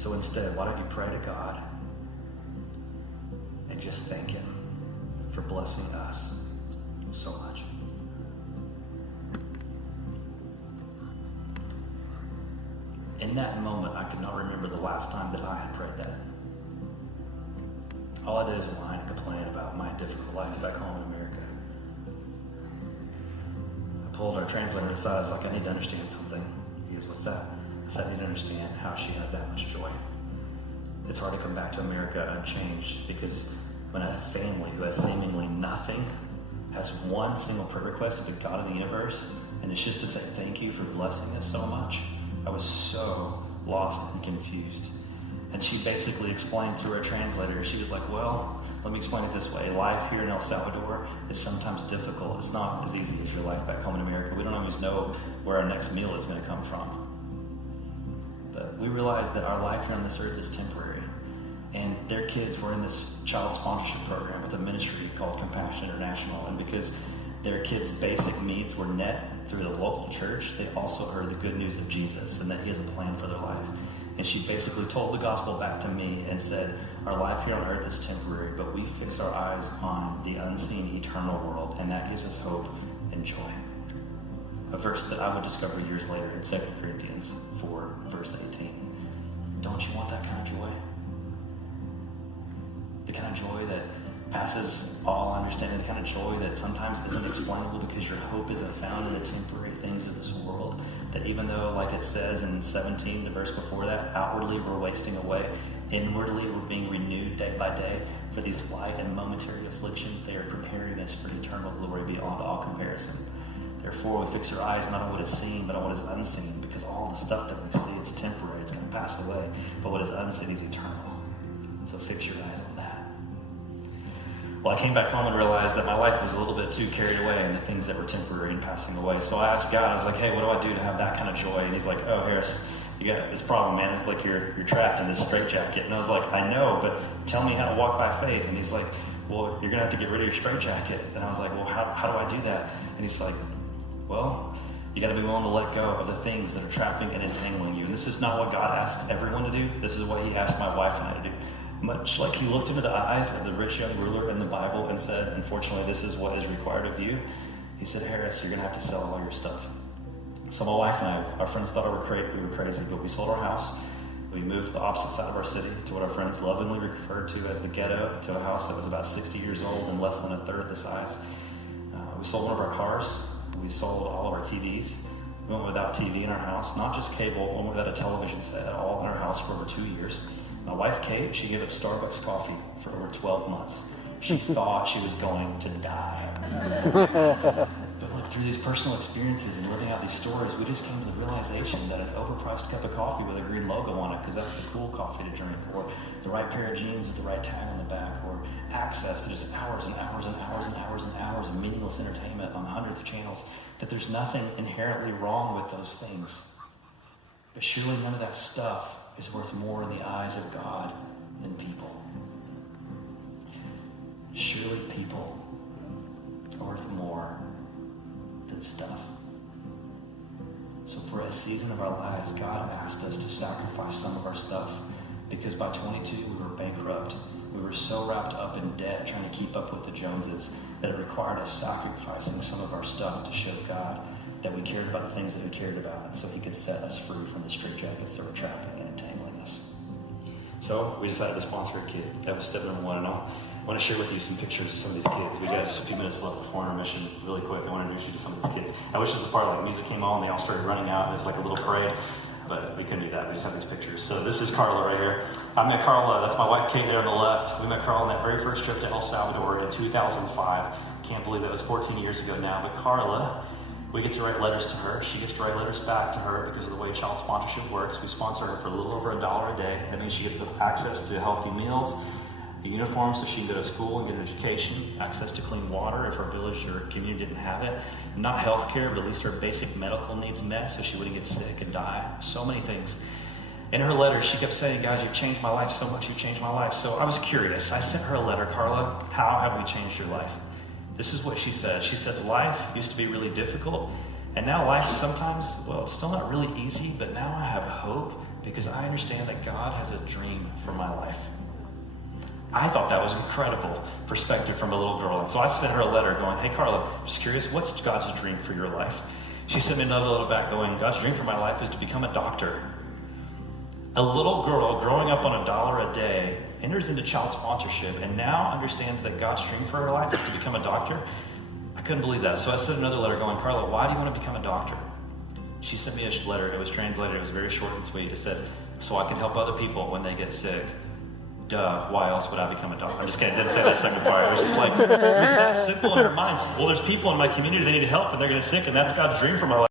So instead, why don't you pray to God and just thank him for blessing us so much. In that moment, I could not remember the last time that I had prayed that. All I did is whine and complain about my difficult life back home in America. I pulled our translator aside. I was like, I need to understand something. He goes, what's that? I said, I need to understand how she has that much joy. It's hard to come back to America unchanged, because when a family who has seemingly nothing has one single prayer request to the God of the universe, and it's just to say thank you for blessing us so much, I was so lost and confused. And she basically explained through her translator, she was like, well, let me explain it this way. Life here in El Salvador is sometimes difficult. It's not as easy as your life back home in America. We don't always know where our next meal is going to come from. But we realize that our life here on this earth is temporary. And their kids were in this child sponsorship program with a ministry called Compassion International. And because their kids' basic needs were met through the local church, they also heard the good news of Jesus and that he has a plan for their life. And she basically told the gospel back to me and said, our life here on earth is temporary, but we fix our eyes on the unseen eternal world, and that gives us hope and joy. A verse that I would discover years later in 2 Corinthians 4, verse 18. Don't you want that kind of joy? The kind of joy that passes all understanding, the kind of joy that sometimes isn't explainable because your hope isn't found in the temporary things of this world. That even though, like it says in 17, the verse before that, outwardly we're wasting away, inwardly we're being renewed day by day. For these light and momentary afflictions, they are preparing us for eternal glory beyond all comparison. Therefore, we fix our eyes not on what is seen, but on what is unseen, because all the stuff that we see, it's temporary, it's going to pass away, but what is unseen is eternal. So fix your eyes on that. Well, I came back home and realized that my life was a little bit too carried away in the things that were temporary and passing away. So I asked God, I was like, hey, what do I do to have that kind of joy? And he's like, oh, Harris, you got this problem, man. It's like you're trapped in this straitjacket. And I was like, I know, but tell me how to walk by faith. And he's like, well, you're going to have to get rid of your straitjacket. And I was like, well, how do I do that? And he's like, well, you got to be willing to let go of the things that are trapping and entangling you. And this is not what God asks everyone to do. This is what he asked my wife and I to do. Much like he looked into the eyes of the rich young ruler in the Bible and said, unfortunately, this is what is required of you. He said, Harris, you're going to have to sell all your stuff. So my wife and I, our friends thought we were crazy, but we sold our house. We moved to the opposite side of our city, to what our friends lovingly referred to as the ghetto, to a house that was about 60 years old and less than a third the size. We sold one of our cars. We sold all of our TVs. We went without TV in our house, not just cable, we went without a television set at all in our house for over 2 years. My wife, Kate, she gave up Starbucks coffee for over 12 months. She thought she was going to die. But look, through these personal experiences and living out these stories, we just came to the realization that an overpriced cup of coffee with a green logo on it, because that's the cool coffee to drink, or the right pair of jeans with the right tag on the back, or access to just hours and hours and hours and hours and hours of meaningless entertainment on hundreds of channels, that there's nothing inherently wrong with those things. But surely none of that stuff is worth more in the eyes of God than people. Surely people are worth more than stuff. So for a season of our lives, God asked us to sacrifice some of our stuff, because by 22 we were bankrupt. We were so wrapped up in debt trying to keep up with the Joneses that it required us sacrificing some of our stuff to show God that we cared about the things that we cared about, and so he could set us free from the straitjackets that were trapping and entangling us. So we decided to sponsor a kid. That was step number one. And I want to share with you some pictures of some of these kids. We got just a few minutes left before intermission. Really quick, I want to introduce you to some of these kids. I wish this was part like music came on, they all started running out, and it's like a little parade. But we couldn't do that. We just have these pictures. So this is Carla right here. I met Carla. That's my wife, Kate, there on the left. We met Carla on that very first trip to El Salvador in 2005. Can't believe that was 14 years ago now. But Carla, we get to write letters to her. She gets to write letters back to her because of the way child sponsorship works. We sponsor her for a little over $1 a day. That means she gets access to healthy meals, a uniform so she can go to school and get an education, access to clean water if her village or community didn't have it, not health care, but at least her basic medical needs met so she wouldn't get sick and die. So many things. In her letter, she kept saying, guys, you've changed my life so much, you've changed my life. So I was curious. I sent her a letter, Carla, how have we changed your life? This is what she said. She said, life used to be really difficult, and now life sometimes, well, it's still not really easy, but now I have hope because I understand that God has a dream for my life. I thought that was incredible perspective from a little girl. And so I sent her a letter going, hey, Carla, just curious, what's God's dream for your life? She sent me another letter back going, God's dream for my life is to become a doctor. A little girl growing up on $1 a day enters into child sponsorship and now understands that God's dream for her life is to become a doctor. I couldn't believe that. So I sent another letter going, Carla, why do you want to become a doctor? She sent me a letter. It was translated. It was very short and sweet. It said, so I can help other people when they get sick. Duh, why else would I become a doctor? I'm just kidding. I didn't say that second part. It was just like, it was that simple in her mind. Well, there's people in my community that need help and they're getting sick, and that's God's dream for my life.